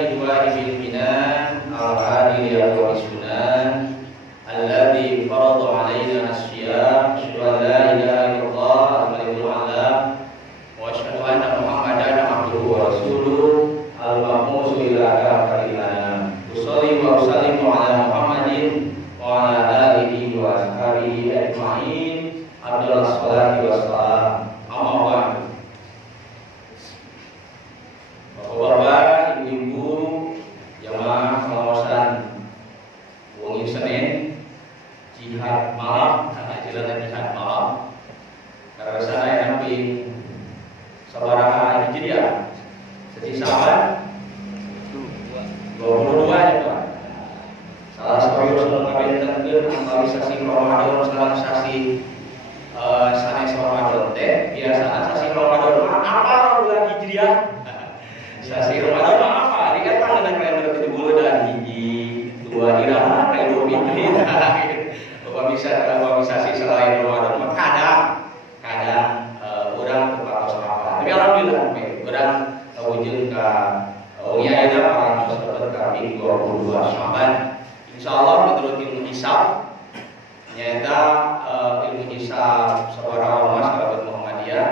di dua ibil minan al-hadi al sunan alladzi farada alaina as-siyam asyhadu an la ilaha illallah al-malikul alam wa asyhadu anna muhammadan abduhu wa rasuluh al-mab'uts ila kafatil anam usolli wa usallimu ala muhammadin wa ala alihi wa ashabihi ajma'in afdhalus sholati wassalam amma ba'du. Bapak, ibu-ibu, jamaah pengawasan Wongi Senin jihad malam, jalan jihad malam. Karena saya nabi sabaraha hijriah sejak Syawal 22 ya Pak. Salah satu sebelum kabinteun aktualisasi Ramadan salah sasi sanes Ramadan teh biasaan sasi Ramadan apa bulan hijriah. Sasi Ramadan apa? Ini kan dengan kalender 70 dan hiji 2 dirah kayak 2 fitri. Bapak bisa sih selain Ramadan kadang urang kepatos apa. Tapi alhamdulillah urang wujud ka uyaina para sahabat kami 22 Sya'ban. Insyaallah menurut ilmu hisab nyata ilmu hisab sabaraha ormas sahabat Muhammadiyah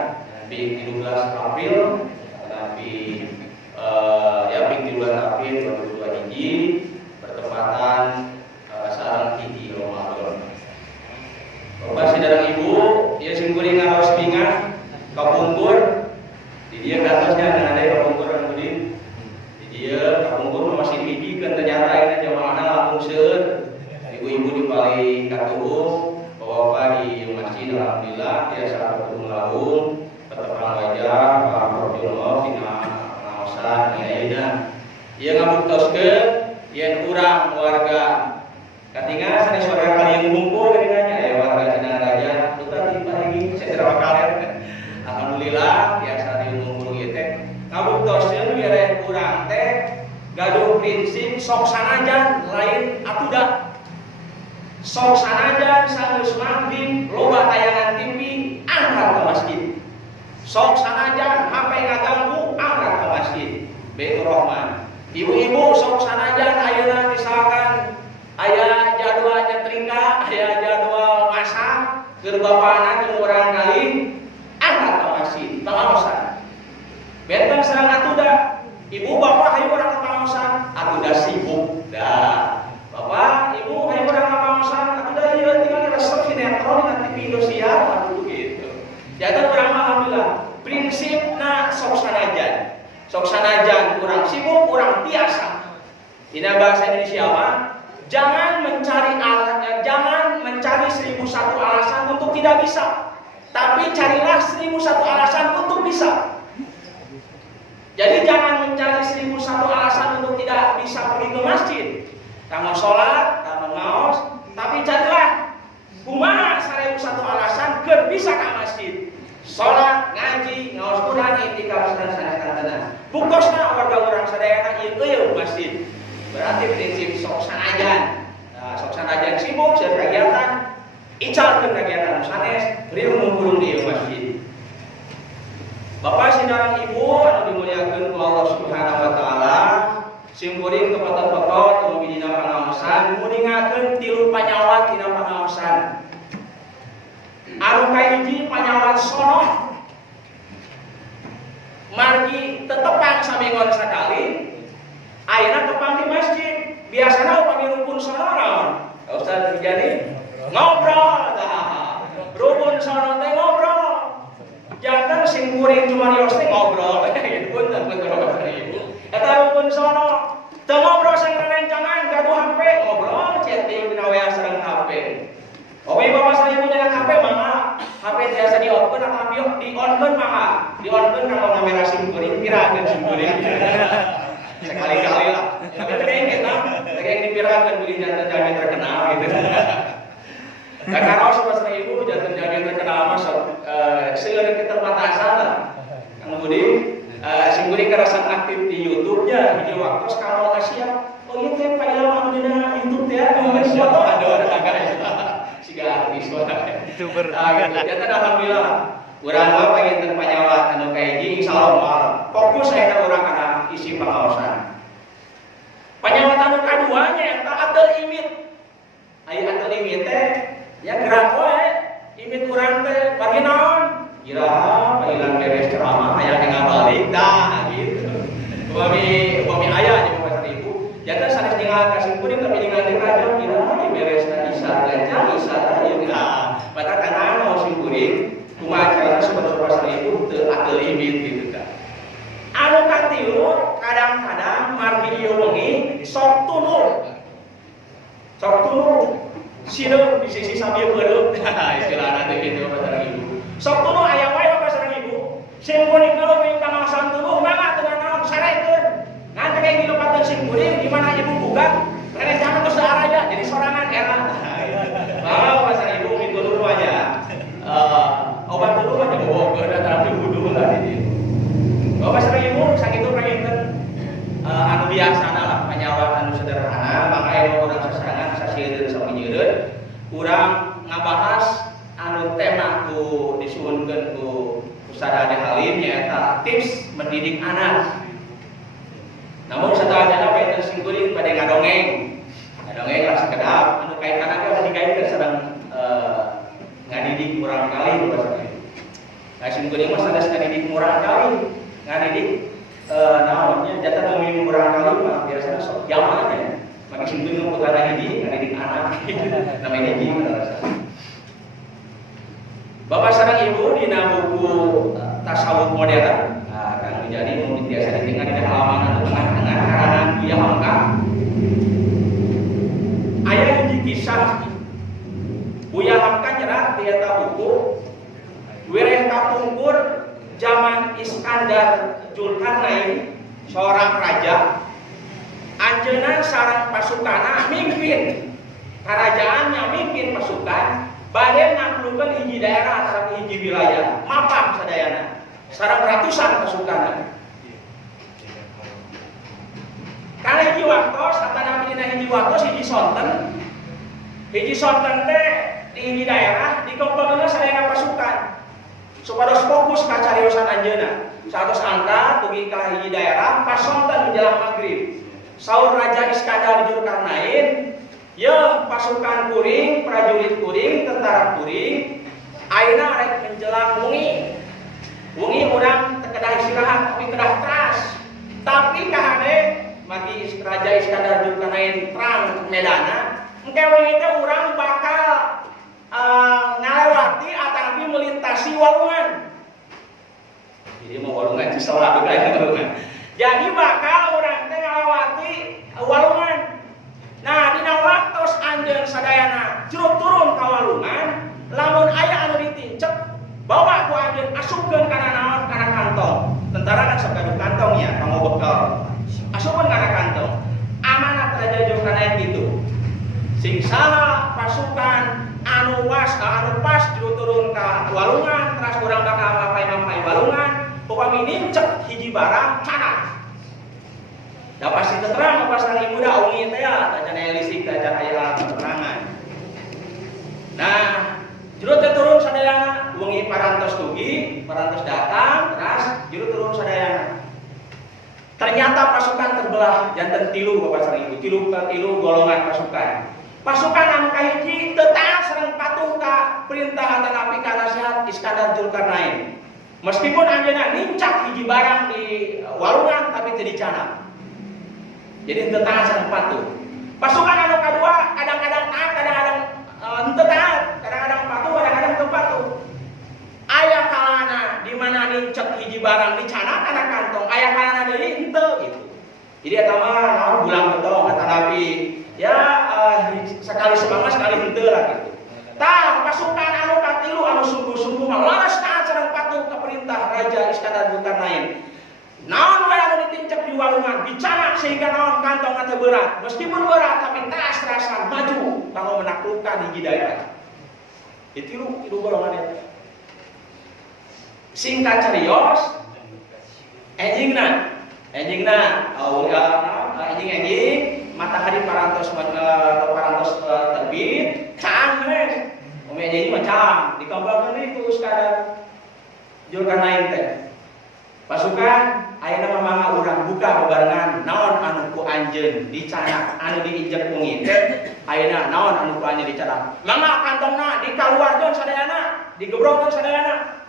di 13 April nanti di bulan April 2022 hiji bertepatan sareng hiji Ramadan. Bapak saudara ibu, dia singkuring ngaros bingan kapungkur di dia gatosnya ada kapungkur anu di dia kapungkur masih dihijikeun ternyata ayeuna jamaahna langsung seueur. Ibu-ibu di paling katuhu, bapak di masjid alhamdulillah biasa bertemu laung, berterang wajah, Pak Projono dina pengawasan ayeuna. Ieu ngabuktoskeun yen urang warga katingal sanes warga kali ngumpul geuninanya aya warga Cenah Raja putar di parigi setra kaler. Alhamdulillah biasa di ngumpul ieu teh ngabuktoskeun biar urang teh gaduh prinsip sok sanajan lain atuda. Sok sanajan sageus maghrib loba tayangan TV angkat ke masjid. Sok sanajan HP ngaganggu angkat ke masjid. Baitur Rahman. Ibu-ibu sok sanajan ayeuna misalkan aya jadwal nyetrika, aya jadwal masak, keur bapana jeung urang kali angkat ka masjid, pengaosan. Benteng sareng atuda. Ibu bapak hayu urang ka pengaosan, atuda sibuk. Dah. Bapak, ibu hayu urang ka pengaosan, atuda ieu tinggal resep sinetron di TV Indosiar atuh gitu. Jadi urang alhamdulillah prinsipna sok sanajan. Sok sanajan kurang sibuk, kurang biasa. Dina bahasa Indonesia mah jangan mencari alatnya, jangan mencari 1001 alasan untuk tidak bisa. Tapi carilah 1001 alasan untuk bisa. Jadi jangan mencari 1001 alasan untuk tidak bisa pergi ke masjid. Kamu sholat, kamu ngaos, tapi carilah kumaha 1001 alasan keur bisa ke masjid. Sholat, ngaji, ngaos Quran, iktikaf sanes-sanes. Buktosna warga urang sadayana ieu eueuh masjid. Berarti prinsip sok sanajan. Nah, sok sanajan sibuk seueur kegiatan, icalkeun kegiatan sanes, beri ngumpul di masjid. Bapak saudara ibu anu dimuliakeun ku Allah Subhanahu wa taala, simkuring kepotot-potot umugi dina pangaosan, muningakeun tilu panyawat dina pangaosan. Anu kahiji panyawat sono margi tetepang samingon sakali ayeuna tepang di masjid biasana upami rukun sono naon Ustaz jadi ngobrol tah rukun sono teh ngobrol janten sing kuring cumarios teh ngobrol punten ibu eta rukun sono teu ngobrol sang rencangan gaduh HP ngobrol chatting dina WA sareng HP. Oke bapak saya punya HP mangga HP biasa di on atau di on mangga di on kalau kamera simkuring pirakeun simkuring sekali-kali lah tapi kayak kita kayak dipirakeun beli jantan-jantan terkenal gitu. Dan kalau saudara ibu jantan-jantan terkenal masuk seueur keterbatasan lah Kang Budi simkuring kerasan aktif di YouTube-nya video waktu kalau Asia oh iya teh Pak Ilham anu dina YouTube teh foto ada orang siga artis YouTuber. Gitu. Alhamdulillah. Urang mah pengen teu panyawat anu kahiji insyaallah fokus ayeuna urang kana isi pangaosan. Penyawat anu kaduanya eta atel imit. Aya atel imit teh ya gerak wae imit urang teh bagi naon? Iraha pailan beres ceramah aya enggal balik dah gitu. Upami aya nya Bapak Ibu, jata sanes ningali kasingkuring tapi ningali aja iraha beresna isar lancar isar ieu nah. Mata kana mau singkuring kumaha carana saudara Bapak Ibu teu atel imit gitu kan. Anu katilu kadang-kadang margi ieu wengi sok tunur. Sok tunur. Sideung di sisi sambil beuleuh. Istilahna teh kitu Bapak Ibu. Sok tunur aya wae Bapak Ibu. Singkuring kalau pengen pengawasan tunur mangga teu naon sarekeun. Ngan teh kayak dilepateun singkuring di mana ibu buka, kene jangan terus aja jadi sorangan era. Bapak Ibu itu dulu aja. Obat dulu aja bobogeun tapi wudu lah di dieu. Bapak Ibu sakitu pengen anu biasana lah penyawat anu sederhana maka aya urang sasangan sasieun sapinjeureun urang ngabahas anu tema ku disuwunkeun ku Ustaz Ade Halim nyaeta tips mendidik anak. Namun sateuacan apa itu singkuring pada ngadongeng. Ngadongeng lah sekedap anu kaitan ake udah dikaitkeun sareng ngadidik urang kali Bapak Ibu. Nah singkuring mah sanes ngadidik urang kali, ngadidik namanya jatah pemimpin urang kali mah biasanya sok jamannya. Maka singkuring putra ngadidik anak namanya hiji. Bapak sareng Ibu dina buku tasawuf modern, nah kan jadi mungkin biasa ditinggal di halaman tengah-tengah karangan Buya Hamka. Aya hiji kisah Buya Hamka nyerat di eta buku wireh kapungkur zaman Iskandar Zulkarnain seorang raja. Anjeunna sareng pasukana mimpin kerajaannya, mimpin pasukan bade naklukkeun hiji daerah atau hiji wilayah, mapang sadayana. Sareng ratusan pasukan. Kana hiji waktos, satana dina hiji waktos hiji sonten. Hiji sonten teh di hiji daerah dikumpulkeun sadayana pasukan. Supados fokus ka cariosan anjeunna. Satos angka dugi ka hiji daerah pas sonten menjelang magrib. Saur Raja Iskandar Zulkarnain, "Ya pasukan kuring, prajurit kuring, tentara kuring, ayeuna rek menjelang wengi. Wengi urang teu kedah istirahat tapi kedah teras. Tapi kahade magi Raja Iskandar Zulkarnain perang medana, engke wengi teh urang bakal ngalewati ataupun melintasi walungan." Jadi mau walungan Cisola begitu walungan. Jadi bakal urang teh ngalewati walungan. Nah, dina waktos anjeun sadayana jeruk turun ka walungan, lamun aya anu ditincep, bawa ku anjeun asupkeun kana naon? Kana kantong. Tentara kan sok gaduh kantong ya, kanggo bekal. Asupkeun kana kantong. Amanat Raja Zulkarnain gitu. Sing saha pasukan anu pas jeruk turun ka walungan, terus urang bakal mapai-mapai walungan, upami nincep hiji barang canak. Da pasti terang apa sari muda ungi teh ya, tacana lisik tacana aya keterangan. Nah, jero teh turun sadayana, wengi parantos dugi, parantos datang, terus jero turun sadayana. Ternyata pasukan terbelah janten tilu Bapak sari Ibu, tilu golongan pasukan. Pasukan anu kahiji teu taat sareng patuh ka perintah atanapi ka nasihat Iskandar Zulkarnain. Meskipun anjeunna nincak hiji barang di walungan tapi teu dicanang. Jadi henteu taat sareng patuh. Pasukan anu kadua kadang-kadang taat, kadang-kadang henteu taat, kadang-kadang patuh, kadang-kadang teu patuh. Aya kalana di mana nincek hiji barang dicanang kana kantong, aya kalana deui henteu gitu. Jadi eta mah naon bulang betong kata Nabi, ya sekali semangat sekali henteu lah gitu. Tah pasukan anu katilu anu sungguh-sungguh mah laras taat sareng patuh ka perintah Raja Iskandar Zulkarnain. Naon wae anu ditincep di walungan dicanak sehingga naon kantong teh berat. Meskipun berat tapi teras-terasan maju kanggo menaklukkan hiji daerah. Itu tilu golongan eta. Singkat carios enjingna enjing matahari parantos terbit caang geus. Ome enjing mah caang dikembangkeun itu Iskandar Zulkarnain teh. Pasukan ayeuna mah mangga urang buka bebarengan naon anu ku anjeun anjeun dicana anu diinjek wengi teh ayeuna naon anu kuanya dicana mangga kantongna dikaluarkeun sadayana digebrokkeun sadayana.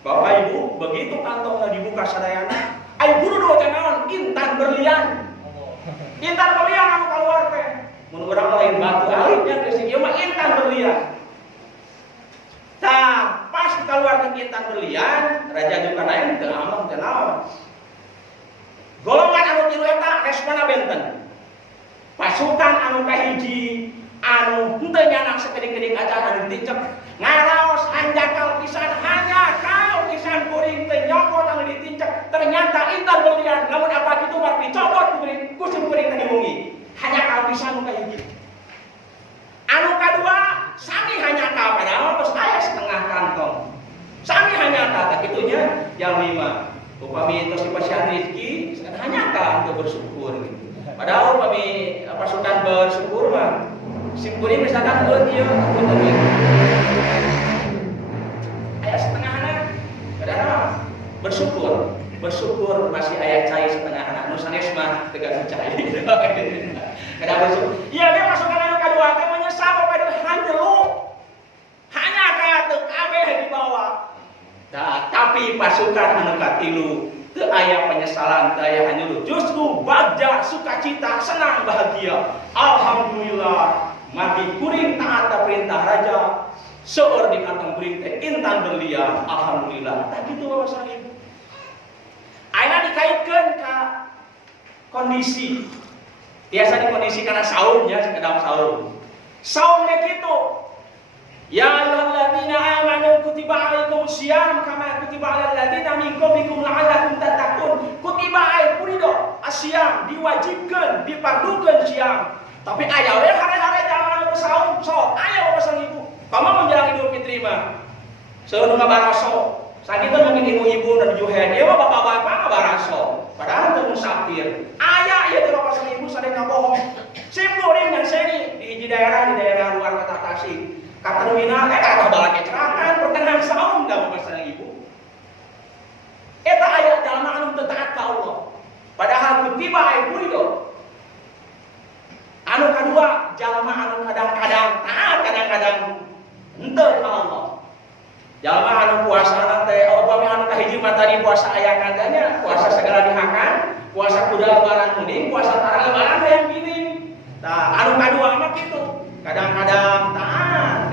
Bapak Ibu begitu kantongna dibuka sadayana aya burudu teh naon intan berlian. Intan berlian anu kaluar teh mun urang lain batu alit nya geus ieu mah intan berlian. Tah pas dikaluarkeun intan berlian raja juga lain teu among teh naon. Golongan anu tilu eta responna benten. Pasukan anu kahiji anu henteu nyanak sakedik-kedik acan anu ditincek ngaraos hanjakal pisan hanya kau pisan kuring teh nyokot anu ditincek ternyata intan berlian lamun apa kitu mah dicopot kuring teh dimungi hanya kau pisan anu kahiji. Anu kadua sami hanya kau padahal geus aya setengah kantong. Sami hanya kata kitunya yang lima. Upami tos dipasihan rezeki hanya kau untuk bersyukur gitu. Padahal upami pasukan bersyukur mah simkuring misalkan eueuh ieu punten ieu. Aya setengahna padahal bersyukur masih aya cai setengahna nu sanes mah teu gaduh cai. Kada bersyukur. Ieu ge pasukan anu kadua teh menyesal pada handelu. Hanya kaya teu kabeh dibawa. Nah, tapi pasukan anu katilu teu aya penyesalan, teu aya hanyulu. Justru bagja, sukacita, senang, bahagia. Alhamdulillah, mati kuring taat perintah raja. Seueur di kantong kuring teh intan berlian. Alhamdulillah. Tah kitu Bapak Sareng Ibu. Ayeuna dikaitkeun ka kondisi. Biasa dikondisi karena saum ya, sekedap saum. Saum ge kitu. Ya ayyuhalladzina amanu kutiba alaikumus syiyam kama kutiba alal ladzina min qablikum la'allakum tattaqun. Kutiba ay purido asyam diwajibkeun, dipardukeun syam. Tapi aya we hare-hare jalan anu saum sok aya Bapak Sareng Ibu. Pama menjelang Idul Fitri mah seueur nu ngabaraso. Sakitu mungkin ibu-ibu dan juhed ieu mah bapak-bapak ngabaraso. Padahal teu musafir. Aya ieu teh Bapak Sareng Ibu sadaya bohong. Simkuring yang seni di hiji daerah luar kota Tasik. Kata terminal, kata bala kecelakaan pertengahan saum dah Bapak Sareng Ibu. Eta aya jalma anu teu taat ka Allah. Padahal kutiba aya purido. Anu kadua jalma anu kadang-kadang taat, kadang-kadang henteu ka Allah. Jalma anu puasa teh upami anu kahiji mah tadi puasa aya kandanya, puasa segala dihakan, puasa kuda lebaran mending, puasa tara lebaran yang gini. Nah, anu kadua mah kitu. Kadang-kadang taat,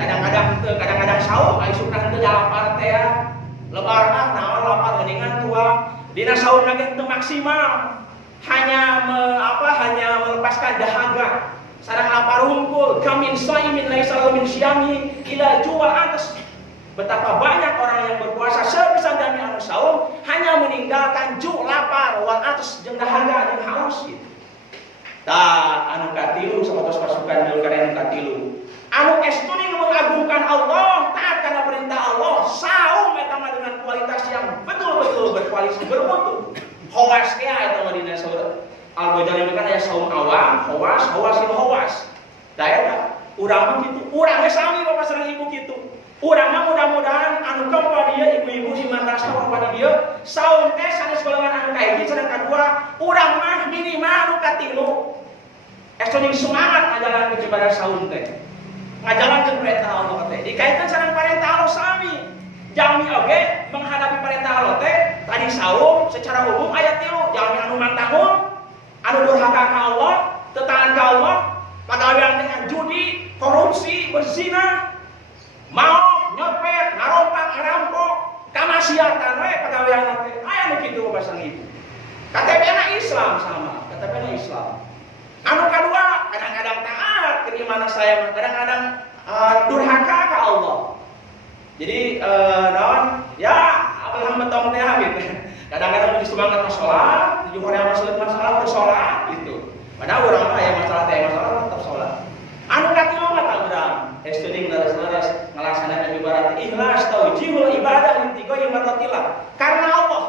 kadang-kadang saum, ai sunnah teu lapar teh ya. Lebaran naon lapar geuningan tua. Dina saum ge teu maksimal. Hanya melepaskan dahaga. Sareng lapar hungkul, kamin shaimin laisa lahu min syiyami ila juwa atas. Betapa banyak orang yang berpuasa sepisan jami anu saum hanya meninggalkan lapar wal atas jeung dahaga jeung haus gitu. Tah anu katilu sabatos pasukan Zulkarnain anu katilu. Anu estuni mengagungkan Allah, taat kana perintah Allah, saum eta mah dengan kualitas yang betul-betul berkualitas bermutu. Hawas teh eta mah dina surah Al-Baqarah kan aya saum awam, hawas. Da eta urang mah kitu, urang ge sami Bapak Sareng Ibu kitu. Urang mah mudah-mudahan anu kempa dia ibu-ibu si mantas kempa dia saum teh sanes golongan anu kahiji sareng kadua urang mah minimal anu katilu. Estoni semangat ngajalankeun ibadah saum teh. Ngajalankeun perintah Allah teh. Dikaitkan sareng perintah Allah sami. Jami oge menghadapi perintah Allah teh tadi saum secara umum ayat 3 jami anu mantahun, anu durhaka ka Allah, teu taat ka Allah, pagawean dengan judi, korupsi, berzina, mau nyopet, ngarompak, ngarampok, kamasiatan we pagawean teh. Aya nu kitu Bapak Sareng Ibu. KTP-na Islam sama, KTP-na Islam. Anu kadua kadang-kadang taat keimanan saya, kadang-kadang durhaka ka Allah. Jadi naon ya abah betong teh gitu. Kadang-kadang mun semangat salat, 7 hari masalah ke salat gitu. Padahal urang mah aya masalah tetap salat. Anu katilu mah tah urang estuding laras-laras ngalaksanakeun ibadah ikhlas tauhidul ibadah intigo yang matatillah karena Allah.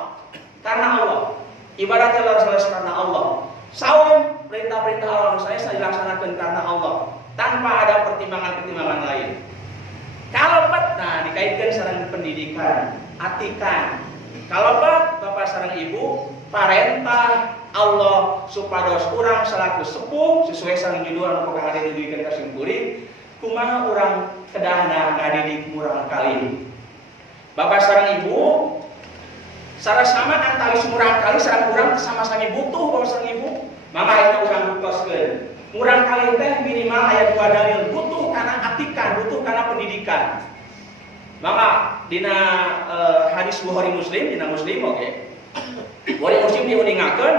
Ibadah teh laras-laras karena Allah. Saum perintah-perintah Allah saya dilaksanakan karena Allah tanpa ada pertimbangan-pertimbangan lain. Kalau nah dikaitkan sareng pendidikan, atikan. Kalau Bapak Sareng Ibu, parentah Allah supados urang salaku sepuh sesuai sareng judul anu kang diduduikeun ka simkuring kumaha urang kedahna ngadidik murang kali. Bapak sareng Ibu sarasama antawis murang kali sareng urang sama-sama butuh Bapak sareng Ibu. Maka eta urang bukoskeun. Murang kali teh minimal aya 2 dalil butuh kana atikan, butuh kana pendidikan. Maka dina hadis Bukhari Muslim, dina Muslim oke. Bukhari Muslim diuningakeun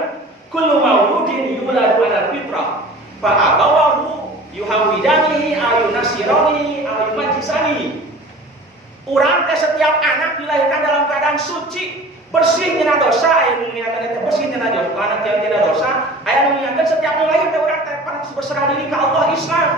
kullu mauludin yuladu ala fitrah fa abawahu yuhawidanihi aw yunasirani aw yumajisani. Urang teh setiap anak dilahirkan dalam keadaan suci, bersih tina dosa, aya nu niakeun teh bersih tina dosa, anak yang tidak dosa, aya nu niakeun setiap nu lahir teh urang teh berserah diri ka Allah Islam.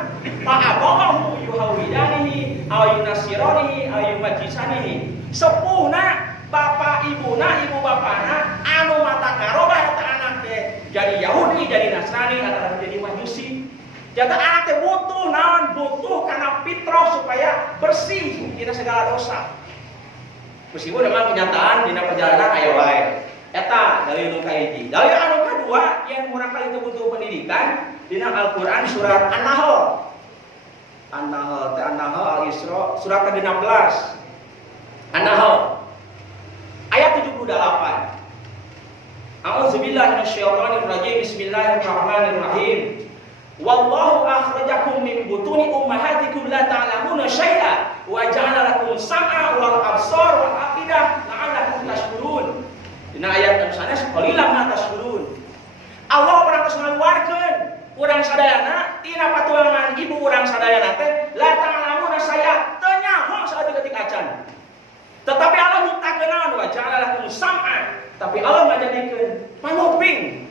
Fa abawahu yuhawidanihi aw yunasirani aw yumajisani. Sepuhna bapak ibuna, ibu bapana anu mata ngarobah eta anak teh jadi Yahudi, jadi Nasrani, atau jadi Majusi. Jata anak teh butuh naon? Butuh kana fitrah supaya bersih dina segala dosa. Meskipun memang kenyataan dina perjalanan aya wae. Eta dalil nu kahiji. Dalil anu kadua yang urang kali teu butuh pendidikan dina Al-Qur'an surat An-Nahl. An-Nahl teh An-Nahl Al-Isra surat ke-16. An-Nahl ayat 78. A'udzubillahi minasyaitonir rajim. Bismillahirrahmanirrahim. Wallahu akhrajakum min butuni ummahatikum la ta'lamuna syai'a wa ja'ala lakum sam'a wal absar wal afidah la'allakum tashkurun. Dina ayat anu sanes qalilan ma tashkurun. Allah pernah ngaluarkeun urang sadayana tina patulangan ibu urang sadayana teh la ta'lamuna syai'a teu nyaho saeutik acan. Tetapi Allah nyiptakeun naon wa ja'ala lakum sam'a, tapi Allah ngajadikeun panguping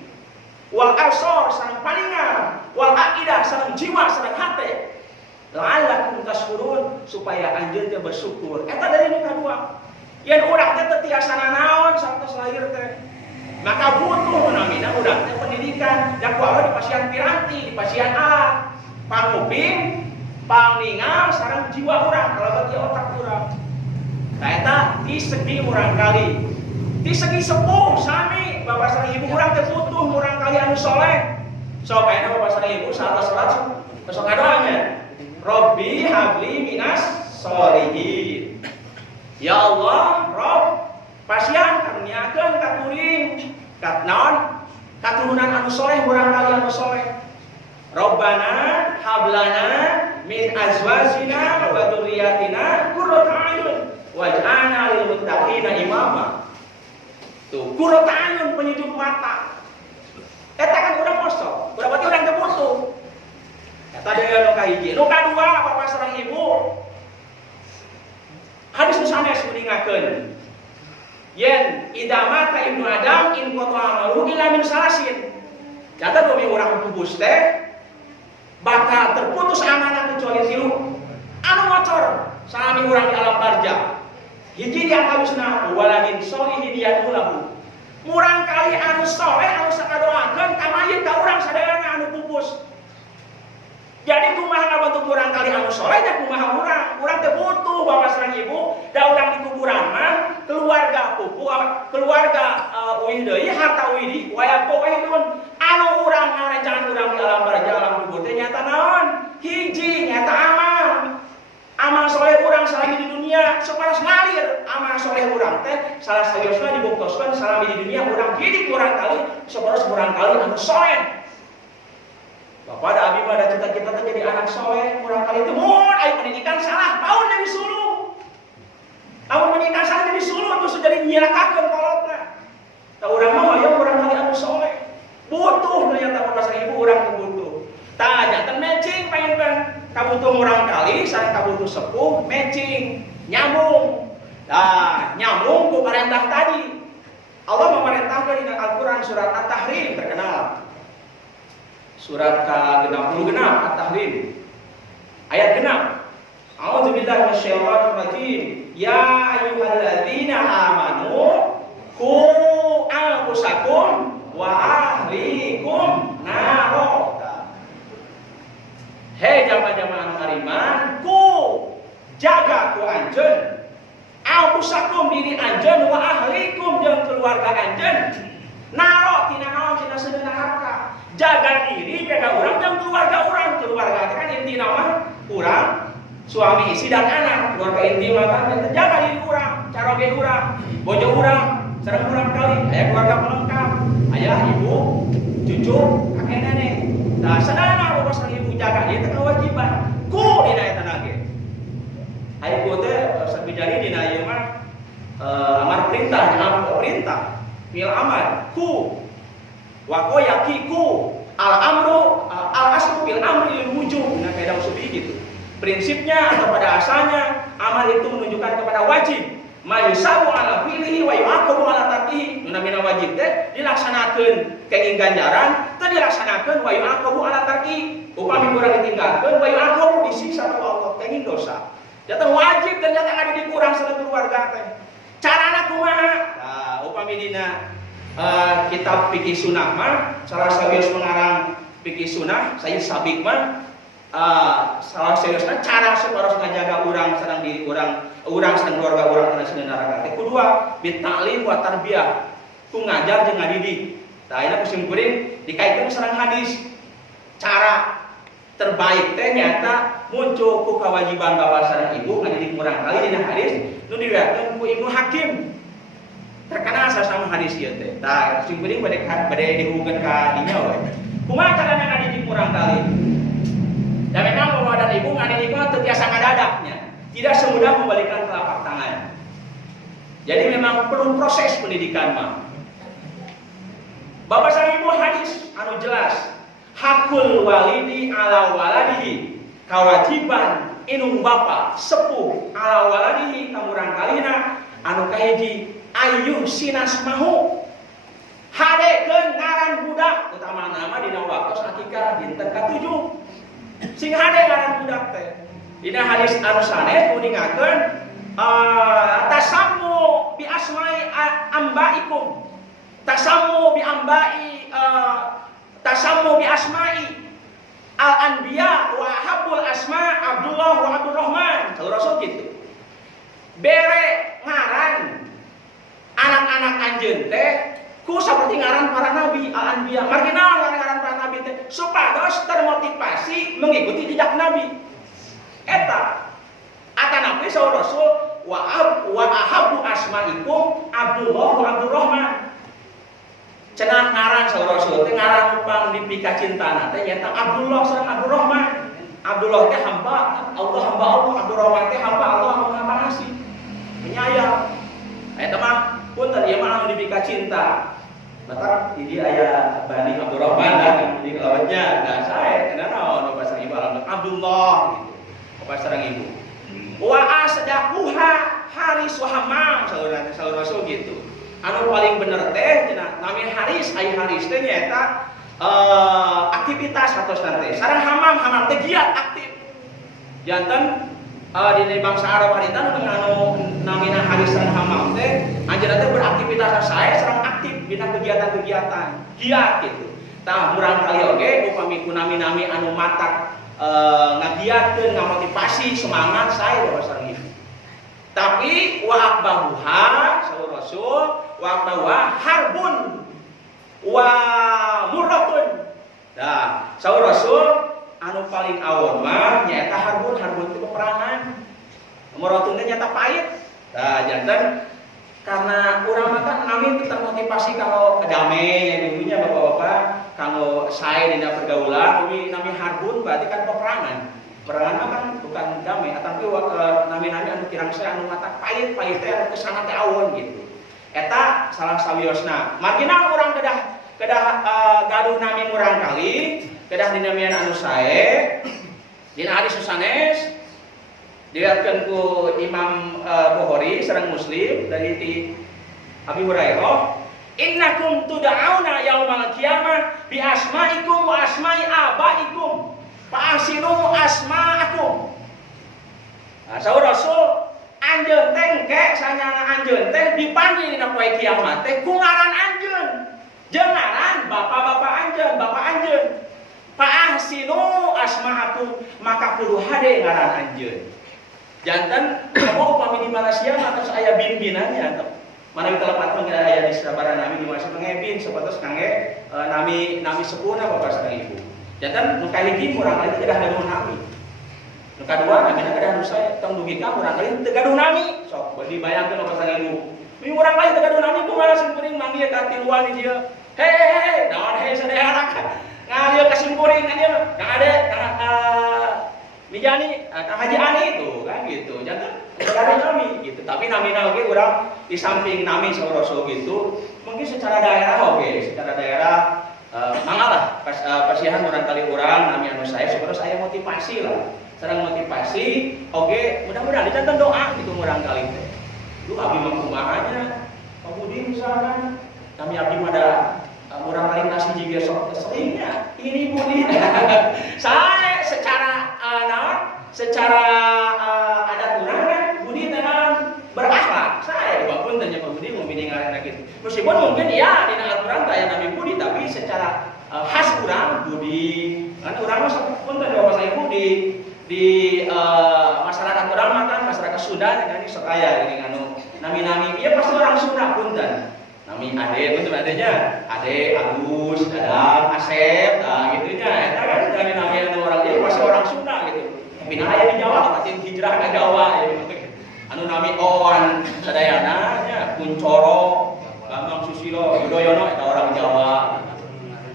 wal absar sareng palingan wal aqidah sareng jiwa sareng hate la'allakum tashkurun supaya anjeun teh bersyukur. Eta dari nu kadua. Yen urang teh teu tiasa naon satos lahir teh. Maka butuh namina urang teh pendidikan da ku Allah di pasiean piranti, di pasiean alat, panguping, pangningal sareng jiwa urang kalebet otak urang. Nah eta di segi murang kali. Di segi sepuh sami bapak sareng ibu urang teh butuh murang kali anu soleh. Sok ayeuna bapak sareng ibu salat besok ngadoanya. Robbi habli minas sholihin. Ya Allah, Rob, pasiean karuniakeun ka kuring kat naon? Katurunan anu soleh murang kali anu soleh. Rabbana hablana min azwajina wa dzurriyyatina qurrata a'yun waj'alna lil muttaqina imama. Tuh, qurrata a'yun penyejuk mata. Eta kan urang kosong, berarti urang teu butuh. Eta deui nu kahiji. Nu kadua, bapak sareng ibu. Hadis nu sanes nguningakeun. Yen idama ka ibnu Adam in qata amalu illa min salasin. Jata bumi urang pupus teh bakal terputus amanah kecuali 3. Anu ngocor salami urang di alam barzah. Hiji diantawisna waladin sholihin yad'ulahu. Murang kali anu soleh anu sakadoakeun ka mayit ka urang sadayana anu pupus. Jadi kumaha ngabantu urang kali anu soleh da kumaha urang teh butuh bapak sareng ibu da urang di kuburan mah keluarga pupu keluarga uih deui harta uih di waya poehun anu urang ngarencangan urang di alam barzah alam kubur teh nyata naon? Hiji nyata amal soleh urang salami di dunia saparas ngalir amal soleh urang teh salah sayosna dibuktioskeun salami di dunia urang hidup urang kali saparas urang kali anu soleh. Bapak da abi mah da cita-cita teh jadi anak soleh urang kali teh mun aya pendidikan salah paun jadi suluh. Amun pendidikan salah jadi suluh terus jadi nyirakakeun kolotna. Tah urang mah aya urang kali anu soleh. Butuh ternyata bapak sareng ibu urang teh butuh. Tah janten matching pengen kabutuh urang kali sareng kabutuh sepuh matching nyambung. Nah, nyambung ku perintah tadi. Allah memerintahkan di Al-Qur'an surat At-Tahrim terkenal. Surat ke-66 At-Tahrim. Ayat 6. A'udzubillahi minasyaitonir rajim. Ya ayyuhalladzina amanu qu anfusakum wa ahlikum naro. Hei jamaah-jamaah anu hariman, ku jaga ku anjeun anfusakum diri anjeun wa ahlikum jeung keluarga anjeun naro tina naon tina jaga diri, jaga orang dan keluarga orang. Keluarga itu kan inti nama orang, suami, istri dan anak. Keluarga inti maka jaga diri orang, cara ge orang, bojo orang, sareng orang kali. Aya keluarga pelengkap, ayah, ibu, cucu, kakek nenek. Nah, sadana bapak sareng ibu jaga ieu teh kewajiban. Ku dina eta nage. Aya ku teh sabijari dina ieu mah amar perintah, perintah. Fil amar ku wa yakiku al amru al aslu fil amri lil wujub. Nah, kayak usubi gitu. Prinsipnya atau pada asalnya amal itu menunjukkan kepada wajib. Ma yusabu ala fi'lihi wa yu'aqabu ala tarkihi. Namina wajib teh dilaksanakeun kenging ganjaran, teu dilaksanakeun wa yu'aqabu ala tarkihi. Upami kurang ditinggalkeun wa yu'aqabu disiksa ku Allah kenging dosa. Jatuh wajib dan jatuh ada di kurang sareng keluarga teh. Carana kumaha? Nah, upami dina kitab fikih sunnah mah salah sawios pengarang fikih sunnah Sayyid Sabiq mah salah seriusna cara saparos ngajaga urang sareng diri urang sareng keluarga urang kana sareng neraka teh kedua bitaklim wa tarbiyah ku ngajar jeung ngadidik. Tah ayeuna kusim kuring dikaitkeun sareng hadis. Cara terbaik teh nyata muncul ku kewajiban bapak sareng ibu ngadidik urang kali dina hadis nu diriwayatkeun ku Ibnu Hakim. Terkenal sama hadis ieu teh. Tah kusim kuring bade dihubungkeun ka dinya we. Kumaha carana ngadidik urang kali? Dan memang bapak dan ibu ngadidik mah teu tiasa ngadadaknya. Tidak semudah membalikan telapak tangan. Jadi memang perlu proses pendidikan mah. Bapak sareng ibu hadis anu jelas. Hakul walidi ala waladihi. Kewajiban inung bapa sepuh ala waladihi kamurang kalina anu kahiji ayyuh sinasmahu. Hadekeun ngaran budak utama nama dina waktos akikah dinten ka-7. Sing hade ngaran budak teh. Dina hadis anu sanes kuningakeun tasammu bi asma'i ambaikum. Tasammu bi ambai tasammu bi asma'i al-anbiya wa habul asma Abdullah wa Abdurrahman. Kalau Rasul gitu. Bere ngaran anak-anak anjeun teh ku saperti ngaran para nabi al-anbiya. Marginal ngaran para nabi teh supados termotivasi mengikuti jejak nabi. Eta atanapi saur Rasul wa ahabu asmaikum Abdullah wa Abdurrahman. Cenah ngaran saur Rasul teh ngaran upang dipika cintana teh nyata Abdullah sareng Abdurrahman. Abdullah teh hamba Allah, Abdurrahman teh hamba Allah anu ngapangasih, penyayang. Eta mah punten ieu mah anu dipika cinta. Batak di aya Bani Abdurrahman dan di kelawatnya da sae kenana naon bapak sareng ibu Abdullah gitu. Bapak sareng ibu. Wa asdaquha Haris wa Hammam saur Rasul gitu. Anu paling bener teh cenah nami Haris ai Haris teh nyaeta aktivitas atosna teh. Sareng Hammam teh giat aktif. Janten di bangsa Arab harita anu namina Haris sareng Hammam teh anjeunna teh beraktivitas sae sareng aktif dina kegiatan-kegiatan giat gitu. Tah murang kali oge upami ku nami-nami anu matak ngagiatkeun ngamotivasi semangat sae bapak sareng ibu. Tapi wa akbahuha saur Rasul wa akbahuha harbun wa murratun. Nah, saur Rasul anu paling awon mah nyaeta harbun itu peperangan. Murratun teh nyata pahit. Nah, janten karena urang mah kan nami termotivasi kalau damai yang dibunya bapak-bapak kalau saya dina pergaulan nami harbun berarti kan peperangan. Peperangan mah kan bukan damai tapi nami-nami anu kirang saya anu mata pahit teh anu kesana teh awon gitu. Eta salah sawiosna. Marginal urang kedah gaduh nami murang kali, kedah dinamian anu sae. Dina hadis sanes diriwayatkeun ku Imam Bukhari sareng Muslim dari ti Abi Hurairah, innakum tud'auna yaumal qiyamah bi asma'ikum wa asma'i abaikum fa ahsinu asma'akum. Nah, saur Rasul anjeun teh engke sanyana anjeun teh dipanggil dina poe kiamat teh ku ngaran anjeun. Jeung ngaran bapak-bapak anjeun, bapak anjeun. Fa ahsinu asma'akum maka kudu hade ngaran anjeun. Janten kamu upami di Malaysia maka aya bin-binannya atau Manawi telepat mungkin aya di sabaraha nami dimaksud ngebin sapatos kangge nami sepuna Bapak sareng Ibu. Jantan nu kahiji urang kali teh kedah gaduh nami. Nu kadua nami kedah nu saya tong dugi ka urang kali teu gaduh nami. Sok dibayangkeun Bapak sareng Ibu. Mi urang kali teu gaduh nami kumaha simkuring manggil ka tiluan di dieu. Hei, naon hei sadayana. Ngalir kasimkuring ka dieu. Kang Ade, Kang Mijani, Kang Haji Ani itu kan gitu. Jangan gaduh nami gitu. Tapi namina oge urang di samping nami saoroso gitu, mungkin secara daerah oge, secara daerah mangalah pasihan urang kali urang nami anu saya sapertos aya motivasi lah. Sareng motivasi oge mudah-mudahan dicanten doa gitu urang kali teh. Lu abdi mah kumaha nya? Pak Budi misalkan kami abdi mah da urang kali nasi jiga sok seringnya. Ini Budi. Saya secara secara adat urang kan Budi tenan berakhlak. Saya walaupun tanya Pak Budi mau ngaranna gitu. Meskipun mungkin ya dina Al-Qur'an aya nami Budi tapi secara khas urang Budi. Kan urang mah sapunten Bapak saya Budi di masyarakat urang mah kan masyarakat Sunda kan sok aya geuning anu nami-nami ieu pasti orang Sunda punten. Nami Ade betul adanya. Ade, Agus, Dadang, Asep, gitu nya. Eta kan nami anu orang ieu pasti orang Sunda gitu. Pindah aya di Jawa, pasti hijrah ke Jawa ya. Anu nami Owan sadayana nya Kuncoro, Bambang Susilo, Yudhoyono eta orang Jawa.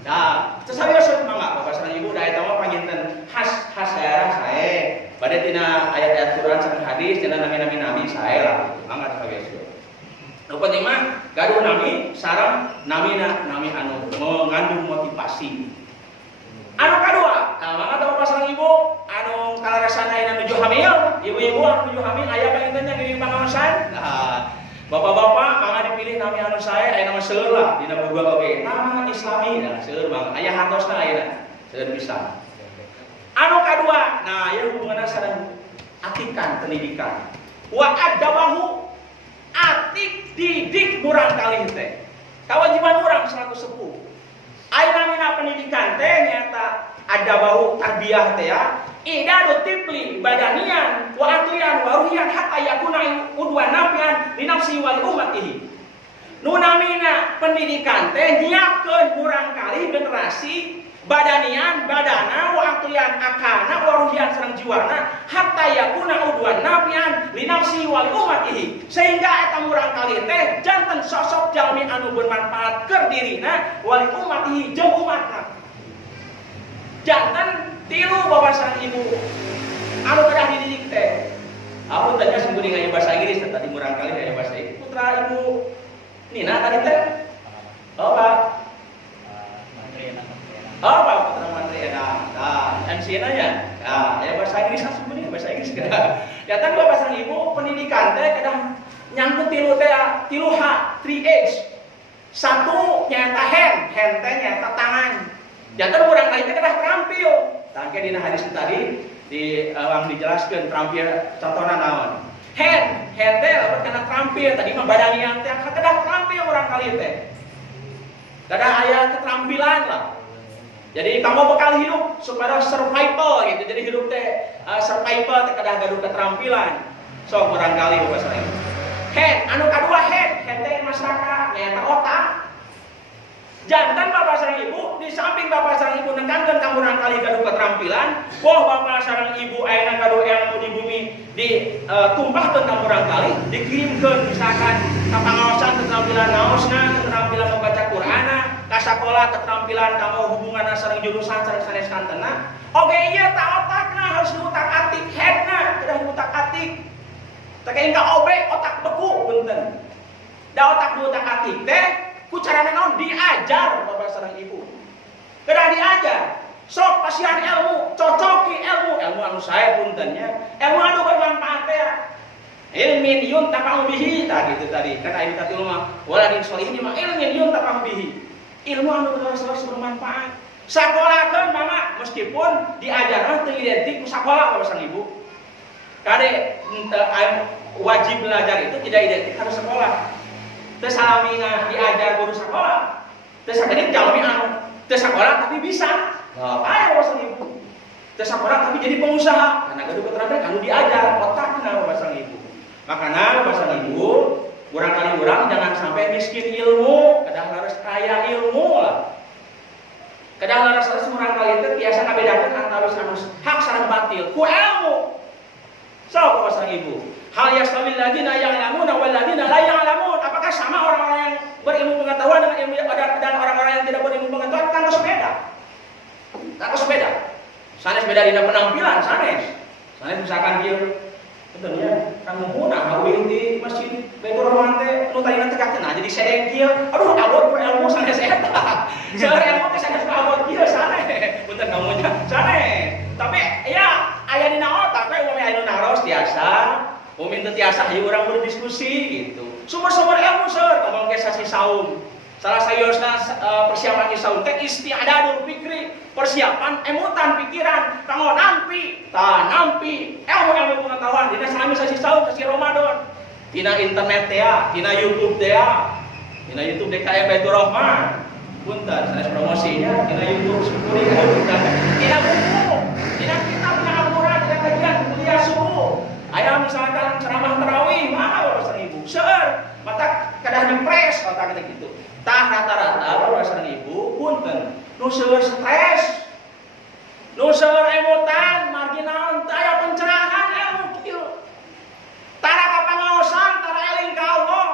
Nah, sesarios mangga Bapak sareng Ibu da eta mah panginten khas daerah sae. Bade tina ayat-ayat Quran sareng hadis tina nami sae lah. Mangga sesarios. Nu penting mah gaduh nami sareng nami anu mengandung motivasi. Anu kadua, mangga Bapak sareng Ibu anu kalaresana aya nuju hamil, ibu-ibu anu nuju hamil aya pangintennya di pangaosan. Nah, bapak-bapak mangga dipilih nami anu sae aya nama seueur lah dina boga oge. Nama Islami nah seueur mangga aya hartosna ayeuna. Seueur bisa. Anu kadua, nah ieu hubunganna sareng atikan pendidikan. Wa adawahu atik didik urang kali teh. Kewajiban urang selaku sepuh. Ayeuna mina pendidikan teh nyata ada bau tarbiyah teh ya. Idadu tipli badanian wa aqlian wa ruhian hatta yakuna udwan nafian li nafsi wal ummatihi. Nu namina pendidikan teh nyiapkeun urang kali generasi badanian badana wa aqlian akana wa ruhian sareng jiwana hatta yakuna udwan nafian li nafsi wal ummatihi. Sehingga eta urang kali teh janten sosok jalmi anu bermanfaat keur dirina wal ummatihi jeung umatna. Jantan tilu Bapak sareng Ibu anu kedah dididik teh. Ampun tanya sungguh dengan bahasa Inggris tadi murang kali aya bahasa Inggris. Putra Ibu Nina tadi teh. Oh, Pak. Oh, Pak Putra Mantri nah, MC-na nya. Nah, aya bahasa Inggris sungguh dengan bahasa Inggris kedah. Jantan Bapak sareng Ibu pendidikan teh kedah nyangkut tilu teh 3H. Satu nyata hand teh nyata tangan. Jantan urang kali teh kedah terampil. Tangke dina hadis tadi dijelaskeun terampil contohna naon. Hand teh lamun kana terampil tadi mah badanian teh kedah terampil urang kali teh. Kedah aya keterampilan lah. Jadi kamu bekal hidup supaya survival gitu. Jadi hidup teh survival teh kedah gaduh keterampilan. Sok urang kali Bapak sareng. Hand anu kadua hand teh masyarakat nyaeta otak. Jantan Bapak sareng Ibu di samping Bapak sareng Ibu nekankeun ka urang kali gaduh keterampilan, boh Bapak sareng Ibu ayeuna gaduh ilmu di bumi ditumpahkeun ka urang kali, dikirimkeun misalkan ka pangaosan keterampilan ngaosna, keterampilan membaca Qur'ana, ka sakola keterampilan kamu hubunganna sareng jurusan sareng sanes kantenna. Oge ieu ta otakna harus diutak-atik, headna kedah diutak-atik. Teu kaengka obek otak beku beunteun. Da otak diutak-atik teh ku carana naon diajar Bapak sareng Ibu. Kedah diajar. Sok pasihan ilmu, cocoki ilmu anu sae puntennya. Ilmu anu bermanfaat teh. Ilmin yuntafa'u bihi tah gitu tadi. Kan aya tadi mah waladin sholihin mah ilmin yuntafa'u bihi. Ilmu anu bermanfaat. Sakolahkeun mama meskipun diajarna teu identik ku sakola Bapak sareng Ibu. Kade wajib belajar itu tidak identik harus sekolah. Teu salamina diajar guru sekolah. Teu sagedik jalmi anu teu sekolah tapi bisa. Aya Bapak sareng Ibu. Teu sekolah tapi jadi pengusaha. Karena gaduh keterampilan anu diajar otakna Bapak sareng Ibu. Makana Bapak sareng Ibu Kurang kali orang jangan sampai miskin ilmu, kadang harus kaya ilmu lah. Kadang harus kurang kali itu biasa ngabedakeun antara hak sareng batil ku ilmu. So, Bapak Ibu, hal yastawil ladzina ya'lamun wal ladzina la ya'lamun. Apakah sama orang-orang yang berilmu pengetahuan dengan ilmu dan orang-orang yang tidak berilmu pengetahuan? Kan beda. Kan beda. Sanes beda dina penampilan, sanes. Sanes misalkan dia betul ya, kamu muna hawi di masjid Baitur Rahman teh nu tadi teh aja di sedeng kieu. Aduh, abot ilmu sanes eta. Seueur ilmu teh sanes abot kieu sanes. Punten kamu nya sanes. Tapi ya aya dina otak we umpama aya nu naros tiasa, umin teu tiasa hayu urang berdiskusi gitu. Sumber-sumber ilmu seueur ngomong ge sasi saum. Salah sayosna persiapan saum teh isti'dadul fikri, persiapan emutan pikiran kanggo nampi ilmu pengetahuan dina salami sasi saum sasi Ramadan. Dina internet teh, dina YouTube teh, dina YouTube DKM Baitur Rahman. Punten sanes promosinya dina YouTube sepuri ka punten. Dina buku, dina kitab Al-Qur'an, dina kajian kuliah subuh. Aya misalkan ceramah tarawih, mah Bapak Ibu. Seueur mata kadah depres otak kita gitu. Tah rata-rata Bapak Ibu punten nu seueur stres, nu seueur emotan, marginal teu aya pencerahan ilmu kieu. Tara kapangaosan, tara eling ka Allah.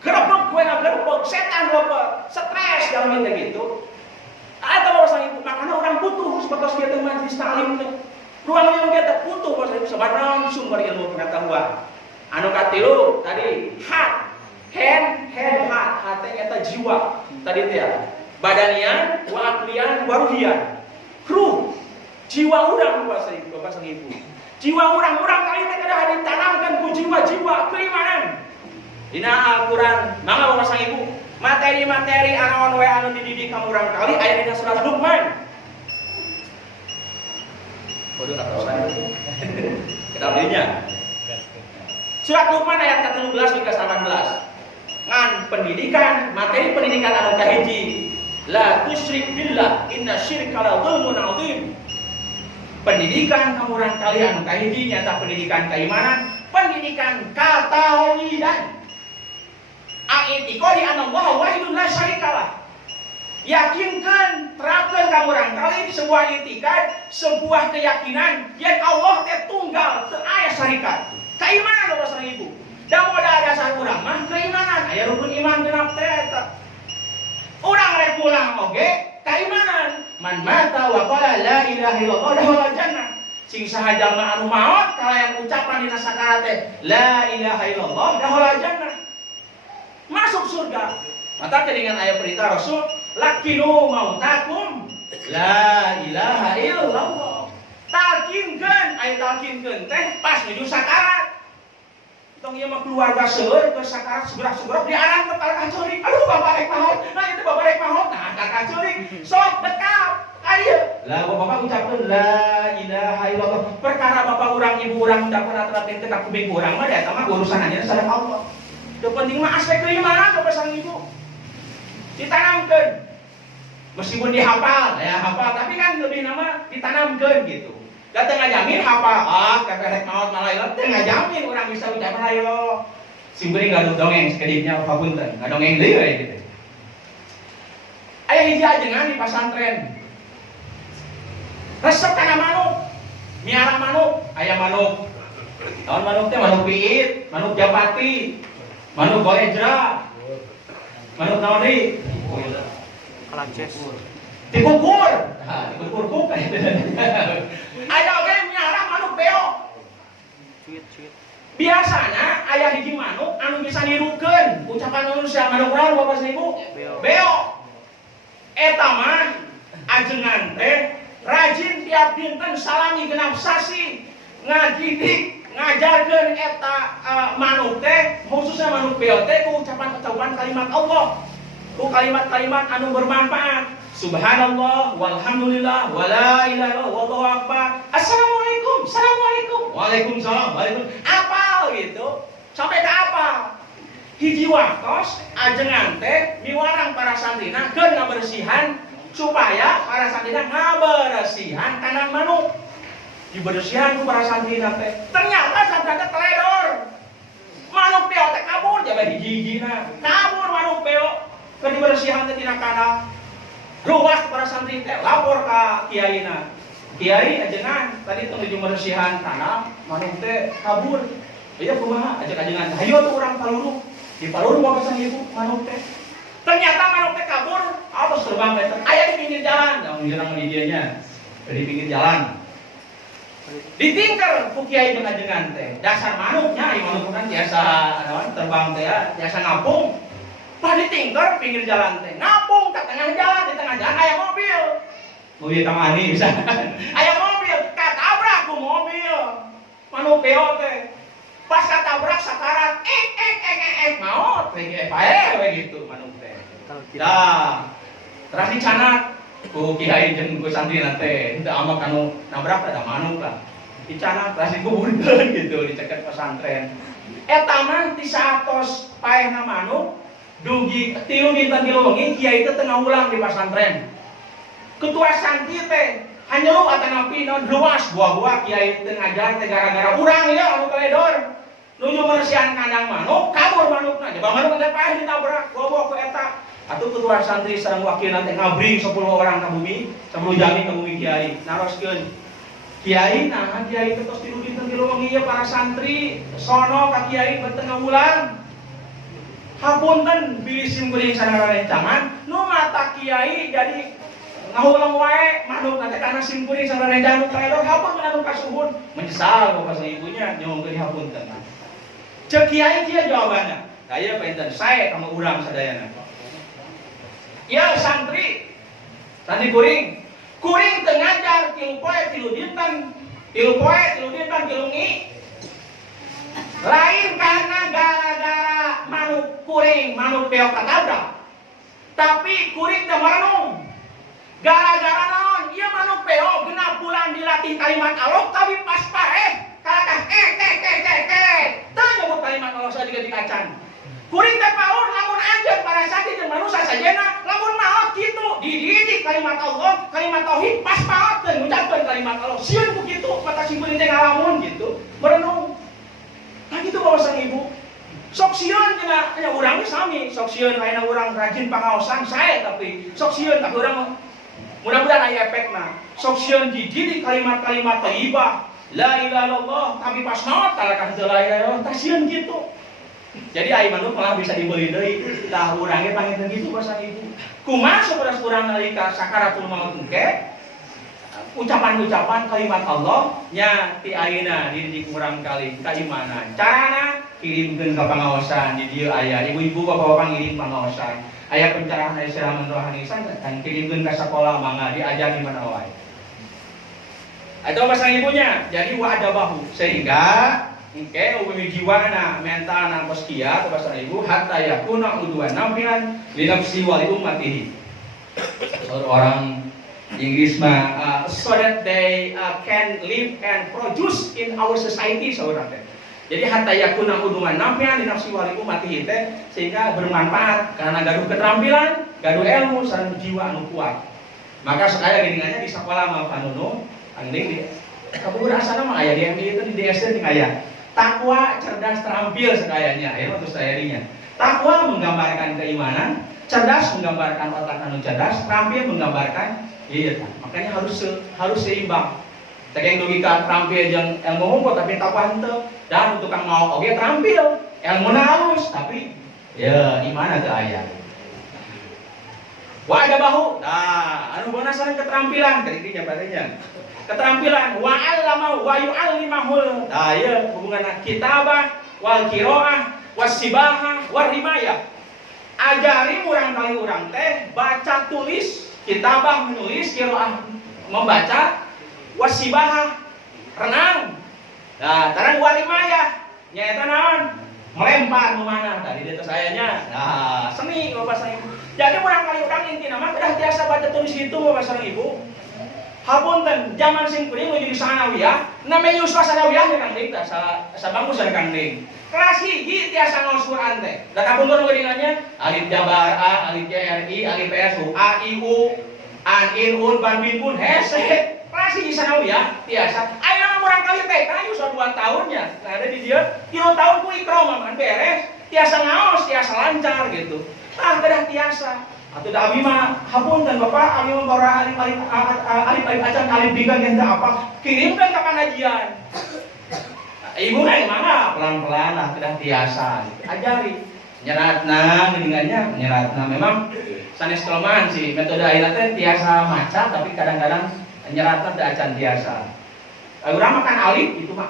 Gerebek gue gerebek, setan gerebek, stres dalam teh gitu. Eta Bapak Ibu, makana urang butuh sebatas kieu teh majelis taklim teh. Ruang ilmu kita butuh Bapak Ibu sabaraha sumber ilmu pengetahuan. Anu katilu tadi hat, hat eta jiwa tadi teh ya. Badanian, wa aqlian, wa ruhian. Ruh, jiwa urang Bapak Ibu. Jiwa urang kali teh kada ditanamkan ku jiwa-jiwa keimanan. Dina Al-Qur'an, mangga Bapak Ibu, materi-materi anu anu dididik ka urang kali aya dina surat Luqman. Waduh, nggak tahu saya. Kita belinya. Surat Luqman ayat 13 hingga 18. Ngan pendidikan, materi pendidikan anu kahiji. La tusyrik billah, inna syirka la dzulmun adzim. Pendidikan kamurang kalian anu kahiji nyata pendidikan keimanan, pendidikan katauhidan. A'itiqadi anna Allah wahidun la syarikalah. Yakinkan, terapkan kamurang kali sebuah itikad, sebuah keyakinan yang Allah teh tunggal, teu aya syarikat. Keimanan Bapak Ibu. Da moda dasar urang mah keimanan, aya rukun iman genep teh eta. Urang rek pulang oge keimanan. Man mata wa qala la ilaha illallah dakhala jannah. Sing saha jalma anu maot kalayan ucapan dina sakaraat teh la ilaha illallah dakhala jannah. Masuk surga. Mata dengan ayat perintah Rasul, lakinu mautakum la ilaha illallah. Talkinkeun, ayat talkinkeun teh pas menuju sakarat. Tong ieu mah keluarga seueur ke sakarat sugrah-sugrah diarang ke kaceurik. Aduh bapak rek maot. Nah itu bapak rek maot, nah ka kaceurik. Sok dekap ayeuna. Lah bapak ucapkeun la ilaha illallah. Perkara bapak urang ibu urang da pernah terapkeun ka kubing urang mah eta mah urusanana sareng Allah. Teu penting mah aspek keimanan Bapak sang Ibu. Ditanamkeun. Meskipun dihafal, ya hafal, tapi kan lebih nama ditanamkeun gitu. Da teu ngajamin hafal, keperek maot malaila teu ngajamin urang bisa ucapan hayo. Simbeuring gaduh dongeng sakedipnya papunten, ngadongeng deui we gitu. Aya hiji ajengan di pasantren. Resep kana manuk. Miara manuk, aya manuk. Naon manuk teh manuk piit, manuk japati. Manuk golejra, manuk naon deui? Kalances. Dikukur. Nah, dikukur kuk. Aya oge miara manuk beo. Cuit. Biasana aya hiji manuk anu bisa nirukeun ucapan manusia manuk naon Bapak Ibu? Beo. Eta mah ajengan teh rajin tiap dinten salami genap sasi ngajidik ngajarkeun eta manuk teh khususnya manuk beo teh ku ucapan-ucapan kalimat Allah, ku kalimat-kalimat anu bermanfaat. Subhanallah walhamdulillah wala ilaha illallah wallahu akbar. Assalamualaikum. Waalaikumsalam. Apal gitu. Sampai ke apal. Hiji waktos ajengan teh miwarang para santrina keun ngabersihan supaya para santrina ngabersihan kandang manuk. Dibersihan ku para santrina teh. Ternyata santrina teledor. Manuk beo teh kabur, aya hiji-hijina. Kabur manuk beo keur dibersihan teh dina kandang. Ruas para santri teh lapor ka kiaina. Kiai ajengan tadi teu nuju bersihan kandang, manuk teh kabur. Ieu kumaha ajak ajengan. Hayu tuh urang paluru. Di paluru bawa sang ibu manuk teh. Ternyata manuk teh kabur, terus terbang meter. Aya di pinggir jalan, yang nyerang di dianya. Di pinggir jalan. Ditingker ku kiai jeung ajengan teh. Dasar manuknya, ieu manuk kan biasa naon terbang teh ya, biasa ngapung. Pas ditingker pinggir jalan teh, ngapung ke tengah jalan, di tengah jalan aya mobil. Mobil kamani misalkan. Aya mobil, katabrak ku mobil. Manuk beo teh. Pas katabrak sakarat, maot we pae gitu manuk teh. Dah. Terus dicanak ku kiai jeung ku santri teh, henteu amak anu nabrak ada manuk lah. Dicanak terus dikuburkeun gitu, diceket pesantren. Eta mah ti satos paehna manuk dugi 3 dinten 3 wengi kiai teh teu ngaulang di pesantren. Ketua santri teh hanyelu atuh napi naon luas buah-buah kiai teu ngajar teh gara-gara urang ya anu teledor. Nuju bersihan kandang manuk, kabur manukna. Coba manuk teh paeh ditabrak, bawa ku eta. Atuh ketua santri sareng wakilna teh ngabring 10 orang ka bumi, 10 jami ka bumi kiai. Naroskeun. Kiai nah kiai teh tos 3 dinten 3 wengi ya para santri sono ka kiai teu ngaulang. Hapunten pilih sim kuring sanana rencangan, nu mata kiai jadi ngaulang wae manuk teh kana sim kuring sanana rencangan teledor hapun anu kasuhun. Menyesal bapak ibunya nyongkeun hapunten. Cek kiai dia jawabannya. Saya penten saya sama urang sadayana. Ya santri kuring teu ngajar 3 poe 3 dinten 3 ngi. Lain karena gara-gara manuk beo katabrak. Tapi kuring teh merenung. Gara-gara naon? Ieu manuk beo 6 bulan dilatih kalimat Allah tapi pas paeh kalakah teu nyebut kalimat Allah saja di kacan. Kuring teh paur lamun anjeun para santri jeung manusia sajena lamun maot kitu dididik kalimat Allah, kalimat tauhid pas paot teh ngucapkeun kalimat Allah. Sieun ku kitu mata simpeun teh ngalamun gitu. Merenung. Nah gitu Bapak sang Ibu. Sok sieun cenah urang ge sami, sok sieun ayeuna urang rajin pangaosan sae tapi sok sieun tapi urang mudah-mudahan aya efekna. Sok sieun dididik kalimat-kalimat thayyibah. La ilaha illallah tapi pas maot kalakah teu la ilaha illallah tah sieun kitu. Jadi ai manuk malah bisa dibeli deui. Tah urang ge panginten kitu Bapak Ibu. Kumaha saberas urang nalika sakaratul maut engke ucapan-ucapan kalimat Allah nya ti ayeuna dididik urang kali kaimanan. Carana kirimkeun ka pangaosan di dieu aya ibu-ibu bapak-bapak ngirim pangaosan. Aya pencerahan Islam rohani kan kirimkeun ka sakola mangga diajari mana wae. Itu bahasa ibunya. Jadi wa ada bahu sehingga engke umumi jiwana mentalna koskia atau bahasa ibu hatta yakuna udwan nafian li nafsi wa li ummatihi. Orang Inggris mah so that they can live and produce in our society saudara teh. Jadi hatta yakuna udwan nafian li nafsi wa li ummatihi teh sehingga bermanfaat karena gaduh keterampilan, gaduh ilmu sareng jiwa anu kuat. Maka sekaya geuningannya di sekolah mah panunu angling di kabur asana mah aya di MD itu di DSD ting aya. Takwa, cerdas, terampil sekayanya, ya untuk sayarinya. Takwa menggambarkan keimanan, cerdas menggambarkan otak anu cerdas, terampil menggambarkan iya. Makanya harus seimbang. Teh yang logika terampil jeung ilmu hukum tapi takwa henteu. Dan untuk kang mau oge terampil, ilmu halus tapi ya iman teu aya. Wa ada bahu. Nah, anu beuna sareng keterampilan kadinya padanya. Keterampilan wa 'allama wa yu'allimahul. Nah, ya hubunganna kitabah wal qiraah wasibahah war rimayah. Ajari urang kali urang teh baca tulis, kitabah menulis, qiraah membaca, wasibahah renang. Nah, tarang war rimayah nyaeta naon? Melempar ke mana? Tadi di atas ayahnya. Nah, seni Bapak Sang Ibu. Jadi urang kali urang intina mah udah biasa baca tulis itu Bapak Sang Ibu. Hapunten zaman sing kuring menuju sanawiyah, namanya yuswa sanawiyah ya Kang Ding, sabangku san Kang Ding. Kelas hiji tiasa ngos Quran teh. Da kapunten geuningannya alif jabar a, alif jri, alif su, a i u, an in un ban bin pun hese. Kelas hiji sanawiyah tiasa. Ayeuna urang kali TK yuswa 2 tahunnya. Nah ada di dia 3 tahun ku ikro mah beres. tiasa ngaos, tiasa lancar gitu. Kedah tiasa. Atau da abi mah hapunten Bapak, abi mah bara alif acan alif bigan yang apa? Kirimkan ke pengajian. Ibu mana pelan-pelan lah kedah tiasa. Ajari. Nyeratna geuningannya nyeratna memang sanes kelemahan sih metode ayeuna teh tiasa maca tapi kadang-kadang nyeratna teh acan tiasa. Urang makan alif itu mah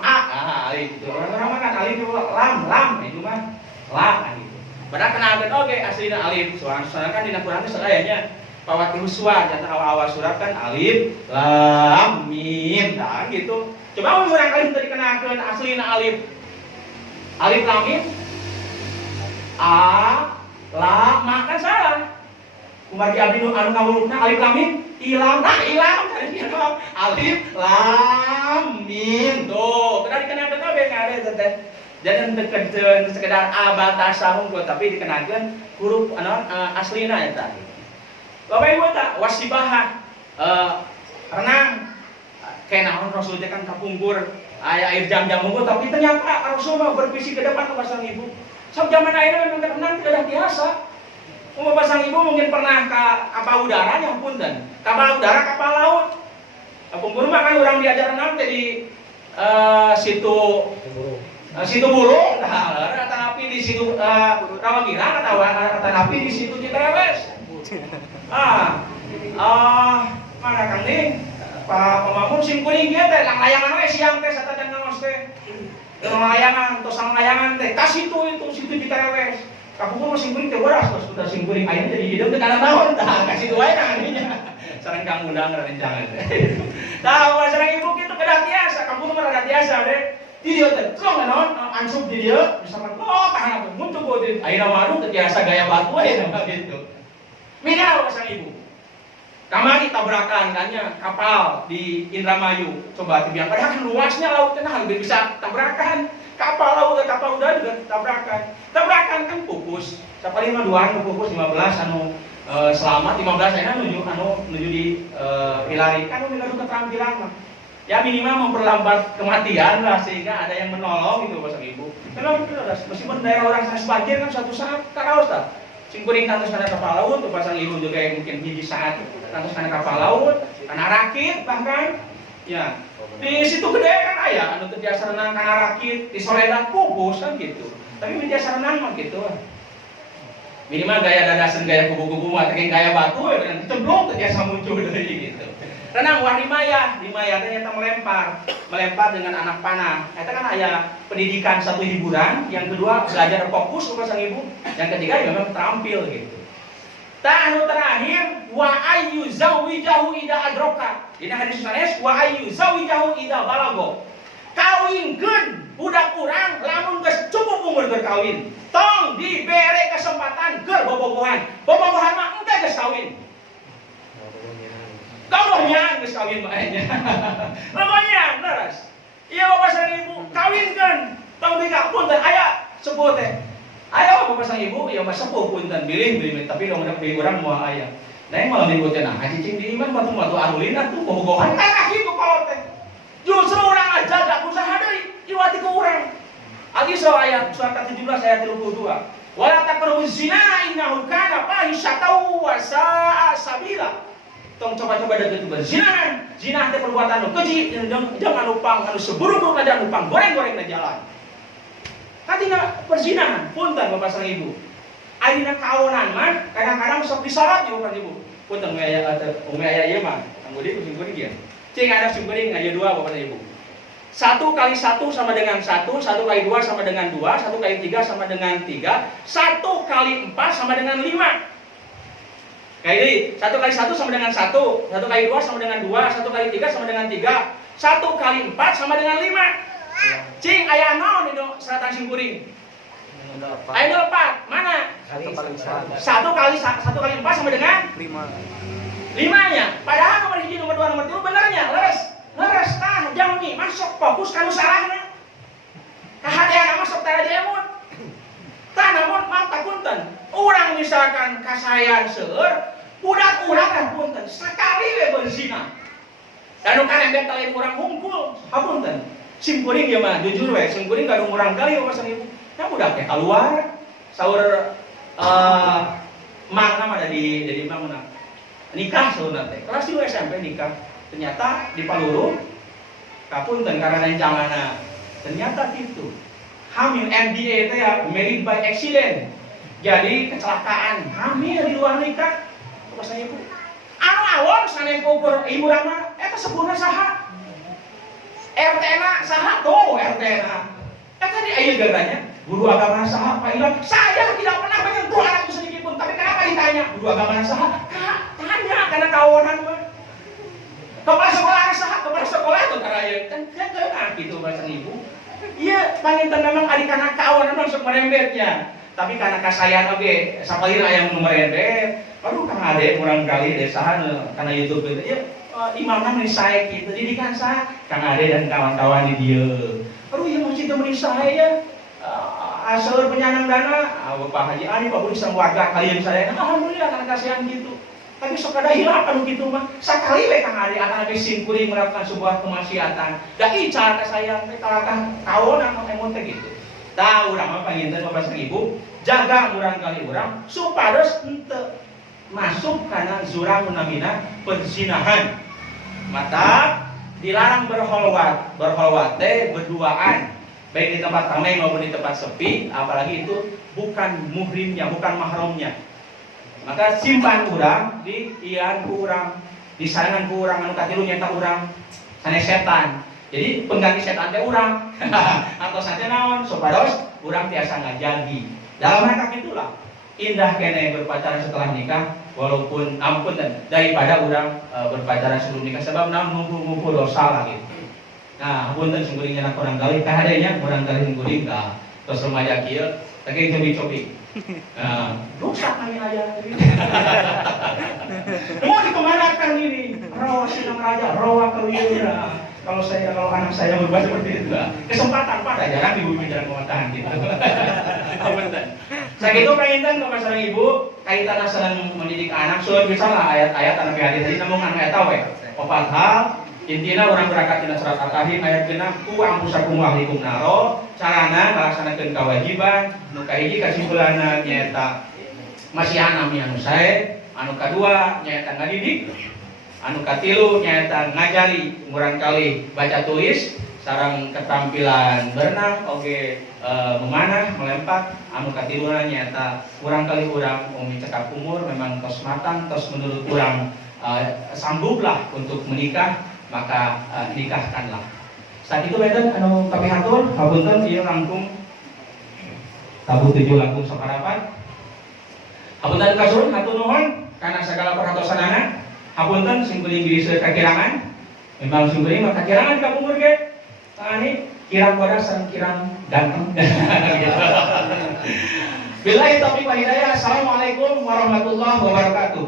alif itu. Urang makan alif itu lam itu mah lam gitu. Padahal kenalkeun oge aslina alif. Soalnya kan dina Quran teh sadayanya pawati huswa jantan awal-awal surat kan alif lam mim tah gitu. Coba urang alif tadi kenalkeun aslina alif. Alif lam mim la makan salah. Kumargi abdi nu anu ngawulukna alif lam mim ilam alif lam mim tuh kada dikenakeun oge ngare teh. Jangan dekeun sekedar abatasah unggul tapi dikenakeun huruf aslina eta. Bapak Ibu eta wasibahah renang kenaon Rasul teh kan kapungkur aya air jam-jam unggul tapi ternyata Rasul mah bervisi ke depan ke pasang ibu. Sok zaman ayeuna memang renang tidak biasa. Pasang ibu mungkin pernah ke kapal udara yang punten. Kapal udara, kapal laut. Kapungkur mah kan orang diajar renang teh di situ burung, tapi di situ Rawagirang atau tapi di situ Citerewes. Mana Kang Ning? Pak Pemamun simkuring dia teh layangan we siang teh satajan ngaos teh. Layangan, tosang layangan teh kasih itu situ Citerewes. Kapungkur mah simkuring teh beras terus udah simkuring aya jadi hidup teh kana tahun tah kasih tuh wae nanganinya. Sareng Kang Undang rencangan teh. Tah sareng ibu kitu kedah tiasa, kapungkur mah rada tiasa deh. Di dia teh celong naon ansup di dia misalkan tahan muncul bodit ayeuna waduh teu tiasa gaya batu we gitu. Mina pasang ibu. Kamari tabrakan kanya kapal di Indramayu. Coba dibilang padahal kan luasnya lautnya nah lebih bisa tabrakan. Kapal laut kapal udara juga tabrakan. Tabrakan kan pupus. Sapari mah duaan pupus 15 selamat 15 ayeuna nuju di Pilari kan udah keterampilan mah. Ya minimal memperlambat kematian lah sehingga ada yang menolong gitu pasang ibu. Kalau meskipun daerah orang sanes banjir kan suatu saat karaos tah. Singkuring kantos kana kapal laut tuh pasang ibu juga yang mungkin hiji saat kantos kana kapal laut, kana rakit bahkan ya. Di situ gede kan aya anu teu biasa renang kana rakit, di Soredan pupus kan gitu. Tapi biasa renang mah gitu. Minimal gaya dadasan gaya kubu-kubu mah teh gaya batu ya dan cemplung teh biasa muncul deui gitu. Renang rimaya ternyata melempar dengan anak panah. Itu kan ada pendidikan satu hiburan, yang kedua belajar fokus pasang ibu, yang ketiga ya memang terampil gitu. Anu terakhir wa ayyu zawijahu ida adroka. Ini hadis sanes wa ayyu zawijahu ida balago. Kawinkeun budak urang lamun geus cukup umur keur kawin. Tong dibere kesempatan keur bobogohan. Bobogohan mah engke geus kawin. Kamunya geus kawin bae. Pokoknya leres. Ieu bapak sareng ibu kawinkeun. Tong di kampung teh aya sepuh teh. Aya bapak sareng ibu ya mah sepuh punten bilih tapi dong di urang moal aya. Da yang malah dibuat teh nah cicing di iman batu-batu arulina tuh bobogohan kana kitu kolot teh. Justru urang aja dak usaha deui iwati ku urang. Adi so ayat surat 17 ayat 32. Wala taqrabuz zina innahu kana fahisyatan wa sa'a sabila. Tong coba-coba deket berzinahan. Zina teh perbuatan nu keji jeung anu pang anu seburuk-buruk aja anu pang goreng-goreng na jalan. Katina perzinahan punten bapak sareng ibu. Ayeuna kaonan mah kadang-kadang sok disarat ya bapak ibu. Punten we aya ieu mah kanggo di kuring dia. Cing ada sumkuring aya 2 bapak ibu. 1 kali 1 sama dengan 1, 1 kali 2 sama dengan 2, 1 kali 3 sama dengan 3, 1 kali 4 sama dengan 5. Kayak ini, 1 kali 1 sama dengan 1, 1 kali 2 sama dengan 2, 1 kali 3 sama dengan 3, 1 kali 4 sama dengan 5. Cing, aya naon itu seratan simkuring? Aya 4, mana? 1 kali 4 sama dengan 5. 5-nya, padahal nomor 1, nomor 2, nomor 3 benernya, leres tah, jangan nih, masuk fokus kalau salahnya. Kahadian masuk tara diemut. Tah namun mata punten, urang misalkan kasayan seueur, budak urang teh punten sakali we berzina. Dan nu karembet lain urang hungkul, hapunten. Simkuring ieu mah jujur we, simkuring gadung urang kali pasang ibu. Nah budak teh keluar, saur makna mah dari mana nikah saur teh kelas 2 SMP nikah ternyata di Paluru kapunten karena rencanana ternyata gitu hamil MBA teh ya married by accident jadi kecelakaan hamil di luar nikah pas saya ibu anu awon sanes ukur ibu rama eta sepurna saha RT na saha tuh RT na eta di aya garanya guru agama saha Pak Ilham saya tidak pernah menyentuh anakku sedikit pun tapi kenapa ditanya guru agama saha tanya karena kawanan mah kepala sekolah saha kepala sekolah tuh karaya kan gitu bahasa ibu iya panginten memang adik anak kawanan langsung merembetnya tapi karena kasayan oke sapalina yang merembet aduh kang ade kurang kali deh saha karena YouTube itu ya imamna meuni sae kitu didikan saha kang ade dan kawan-kawan di dieu aduh ieu masjid meuni saya asal penyandang dana Bapak Haji Ani Pak Budi sang warga kalian saya alhamdulillah karena kasihan gitu tapi sok ada hilap anu kitu mah sakali we kang ade akan ade singkuring melakukan sebuah kemaksiatan da icar ka saya teh kalahkan kaonan emon teh gitu tah urang mah panginten Bapak sang Ibu jaga urang kali urang supados henteu masuk karena zurang namina perzinahan mata dilarang berholwat teh berduaan baik di tempat ramai maupun di tempat sepi apalagi itu bukan muhrimnya bukan mahramnya maka simpan urang di ian ku urang di sarangan ku urang anu katilu nyaeta urang sanes setan jadi pengganti setan teh urang atau saja naon supados urang tiasa ngajagi dalam rangka itulah indah kene berpacaran setelah nikah walaupun ampun dan daripada orang berpacaran sebelum nikah sebab naon ngumpul dosa lah gitu. Nah, punten sungguring anak orang kali kahadenya orang kali sungguring ka tos remaja kieu teh cobi-cobi. Nah, dosa kami aja. Mau dikemanakan ini? Rawa sinang raja, rawa kewira. Kalau anak saya berbuat seperti itu, kesempatan pada jarang ibu bicara pematahan gitu. Saya gitu penginten ke masalah ibu kaitan sedang mendidik anak sudah misalnya ayat-ayat anak hadis tadi namun anak eta we. Opat hal intina orang berangkat dina surat Al-Kahfi ayat 6 ku ampusakum wa ahlikum naro carana ngalaksanakeun kewajiban nu kahiji kasimpulanna nyaeta masihan nami anu sae anu kadua nyaeta ngadidik anu katilu nyaeta ngajari murang kali baca tulis sareng keterampilan berenang oge memanah melempar anu katiluna nyaeta urang kali urang umi cekap umur memang tos matang tos menurut urang sambunglah untuk menikah maka nikahkanlah saat itu beden anu kapihatur hapunten ieu langkung tabu 7 langkung saparapat hapunten kasun hatur nuhun kana sagala perhatosanana hapunten sing kuring diri kakirangan memang sing kuring mah kakirangan ka umur ge tani kirang bodas sareng kirang ganteng billahi taufiq wal hidayah assalamualaikum warahmatullahi wabarakatuh